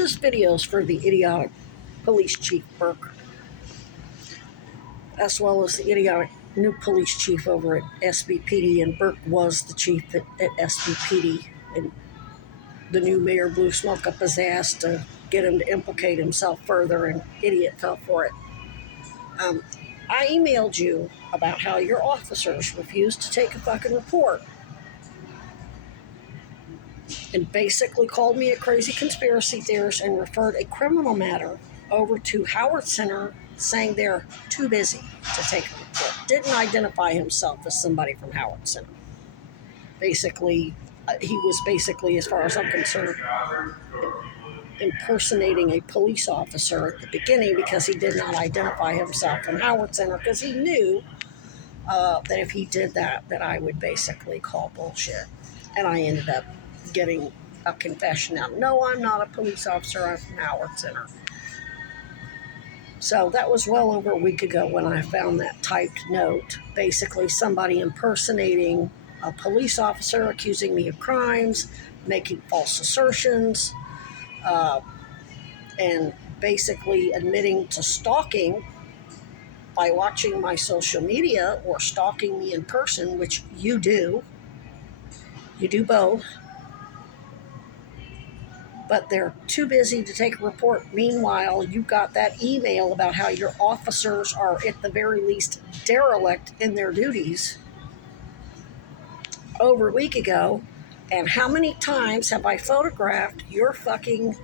This video is for the idiotic Police Chief Burke, as well as the idiotic new police chief over at SBPD. And Burke was the chief at SBPD, and the new mayor blew smoke up his ass to get him to implicate himself further, and idiot fell for it. I emailed you about how your officers refused to take a fucking report and basically called me a crazy conspiracy theorist and referred a criminal matter over to Howard Center, saying they're too busy to take a report. Didn't identify himself as somebody from Howard Center. Basically, he was basically, as far as I'm concerned, impersonating a police officer at the beginning because he did not identify himself from Howard Center, because he knew that if he did that I would basically call bullshit. And I ended up getting a confession out. No, I'm not a police officer. I'm from Howard Center. So that was well over a week ago when I found that typed note. Basically, somebody impersonating a police officer, accusing me of crimes, making false assertions, and basically admitting to stalking by watching my social media or stalking me in person, which you do. You do both. But they're too busy to take a report. Meanwhile, you got that email about how your officers are at the very least derelict in their duties over a week ago. And how many times have I photographed your fucking,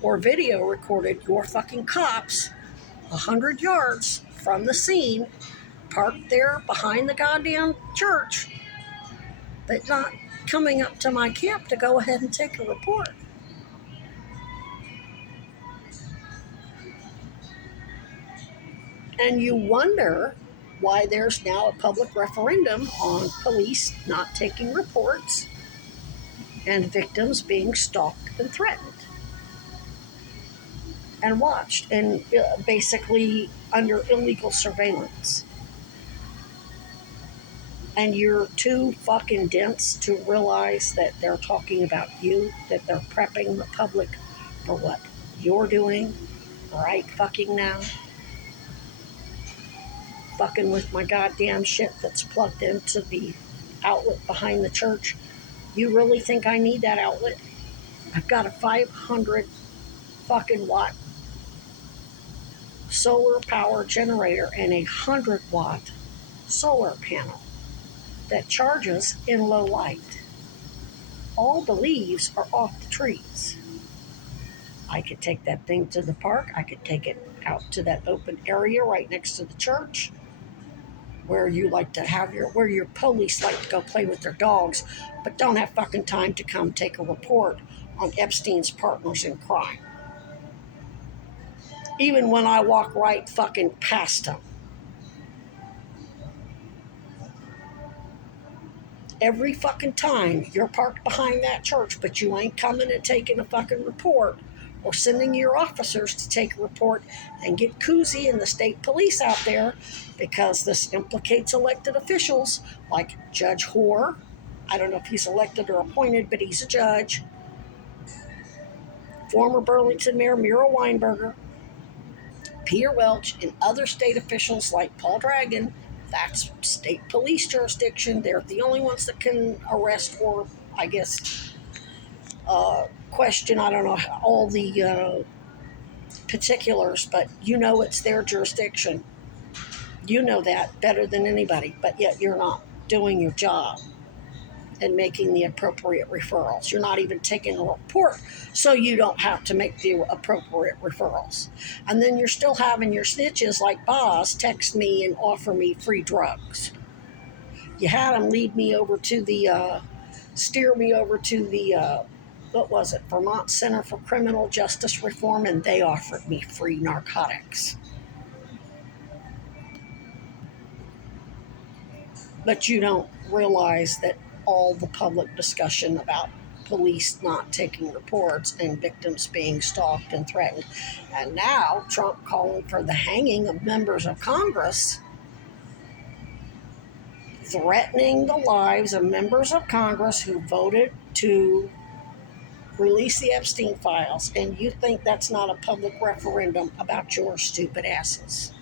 or video recorded your fucking cops 100 yards from the scene, parked there behind the goddamn church, but not coming up to my camp to go ahead and take a report? And you wonder why there's now a public referendum on police not taking reports and victims being stalked and threatened and watched and basically under illegal surveillance. And you're too fucking dense to realize that they're talking about you, that they're prepping the public for what you're doing right fucking now. Fucking with my goddamn shit that's plugged into the outlet behind the church. You really think I need that outlet? I've got a 500 fucking watt solar power generator and a 100 watt solar panel that charges in low light. All the leaves are off the trees. I could take that thing to the park. I could take it out to that open area right next to the church, where you like to have where your police like to go play with their dogs, but don't have fucking time to come take a report on Epstein's partners in crime. Even when I walk right fucking past them. Every fucking time you're parked behind that church, but you ain't coming and taking a fucking report or sending your officers to take a report and get Koozie and the state police out there, because this implicates elected officials like Judge Hoare. I don't know if he's elected or appointed, but he's a judge. Former Burlington Mayor Mira Weinberger, Peter Welch, and other state officials like Paul Dragon. That's state police jurisdiction. They're the only ones that can arrest or, I guess, question. I don't know all the particulars, but you know it's their jurisdiction. You know that better than anybody, but yet you're not doing your job and making the appropriate referrals. You're not even taking a report, so you don't have to make the appropriate referrals. And then you're still having your snitches like Boz text me and offer me free drugs. You had them lead me over to the, steer me over to the, what was it, Vermont Center for Criminal Justice Reform, and they offered me free narcotics. But you don't realize that all the public discussion about police not taking reports and victims being stalked and threatened, and now Trump calling for the hanging of members of Congress, threatening the lives of members of Congress who voted to Release the Epstein files, and you think that's not a public referendum about your stupid asses.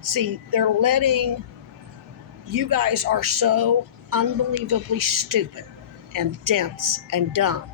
See, they're letting, you guys are so unbelievably stupid and dense and dumb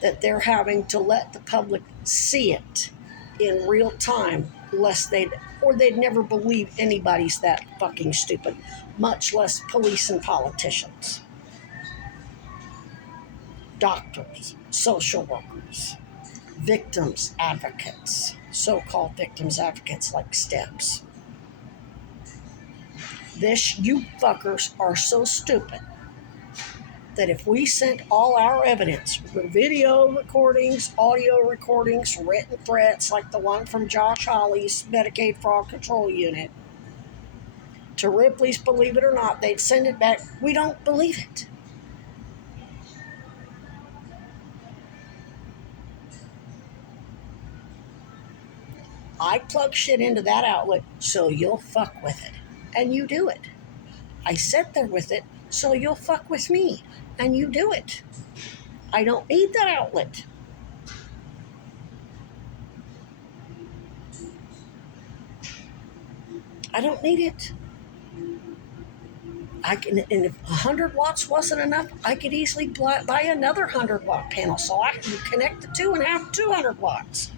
that they're having to let the public see it in real time, lest they'd never believe anybody's that fucking stupid, much less police and politicians, doctors, social workers, victims advocates, so-called victims advocates like Steps. You fuckers are so stupid that if we sent all our evidence, video recordings, audio recordings, written threats like the one from Josh Hawley's Medicaid Fraud Control Unit, to Ripley's Believe It or Not, they'd send it back. We don't believe it. I plug shit into that outlet so you'll fuck with it. And you do it. I sit there with it so you'll fuck with me. And you do it. I don't need that outlet. I don't need it. And if 100 watts wasn't enough, I could easily buy another 100-watt panel so I can connect the two and have 200 watts.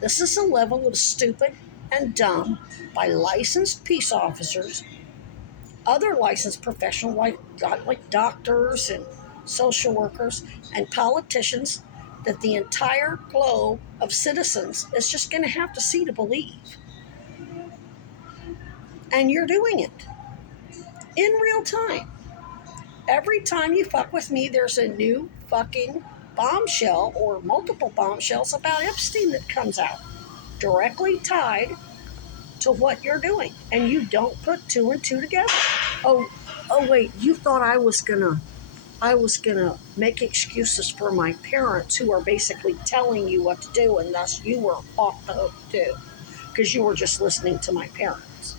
This is a level of stupid and dumb by licensed peace officers, other licensed professionals like doctors and social workers and politicians, that the entire globe of citizens is just going to have to see to believe. And you're doing it in real time. Every time you fuck with me, there's a new fucking bombshell or multiple bombshells about Epstein that comes out, directly tied to what you're doing. And you don't put two and two together. Oh wait, you thought I was gonna make excuses for my parents who are basically telling you what to do, and thus you were off the hook too, because you were just listening to my parents.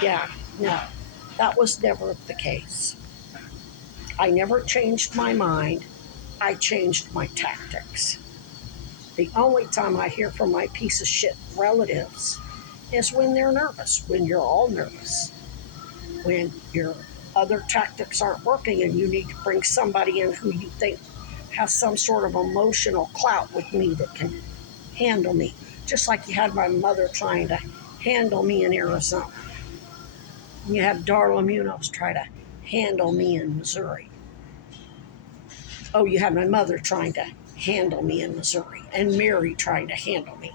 Yeah, no, that was never the case. I never changed my mind. I changed my tactics. The only time I hear from my piece of shit relatives is when they're nervous, when you're all nervous, when your other tactics aren't working and you need to bring somebody in who you think has some sort of emotional clout with me that can handle me. Just like you had my mother trying to handle me in Arizona. You have Darla Munoz try to handle me in Missouri. Oh, you have my mother trying to handle me in Missouri, and Mary trying to handle me,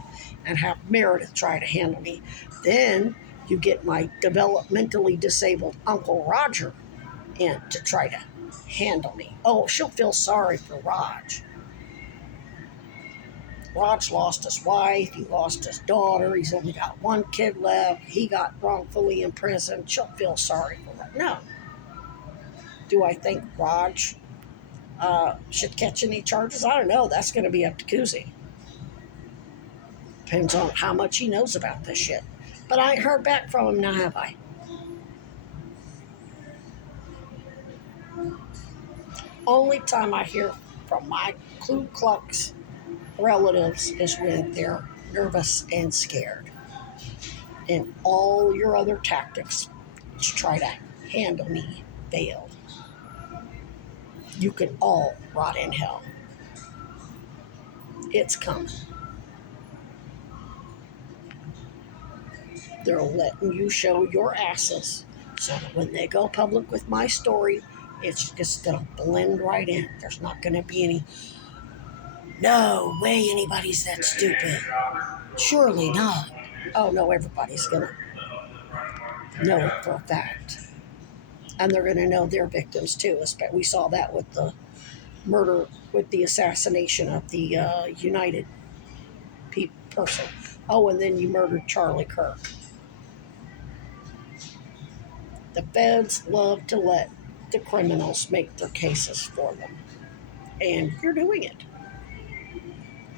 and have Meredith try to handle me. Then you get my developmentally disabled Uncle Roger in to try to handle me. Oh, she'll feel sorry for Raj. Raj lost his wife, he lost his daughter, he's only got one kid left, he got wrongfully imprisoned, she'll feel sorry for him. No. Do I think Raj should catch any charges? I don't know. That's going to be up to Kuzi. Depends on how much he knows about this shit. But I ain't heard back from him now, have I? Only time I hear from my Ku Klux relatives is when they're nervous and scared. And all your other tactics to try to handle me failed. You can all rot in hell. It's coming. They're letting you show your asses so that when they go public with my story, it's just going to blend right in. There's not going to be any, no way anybody's that stupid. Surely not. Oh, no, everybody's going to know it for a fact. And they're going to know their victims, too. We saw that with the murder, with the assassination of the United person. Oh, and then you murdered Charlie Kirk. The feds love to let the criminals make their cases for them. And you're doing it.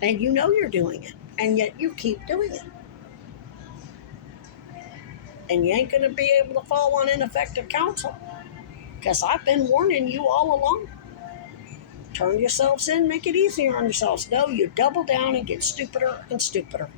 And you know you're doing it. And yet you keep doing it. And you ain't going to be able to fall on ineffective counsel. Because I've been warning you all along. Turn yourselves in, make it easier on yourselves. No, you double down and get stupider and stupider.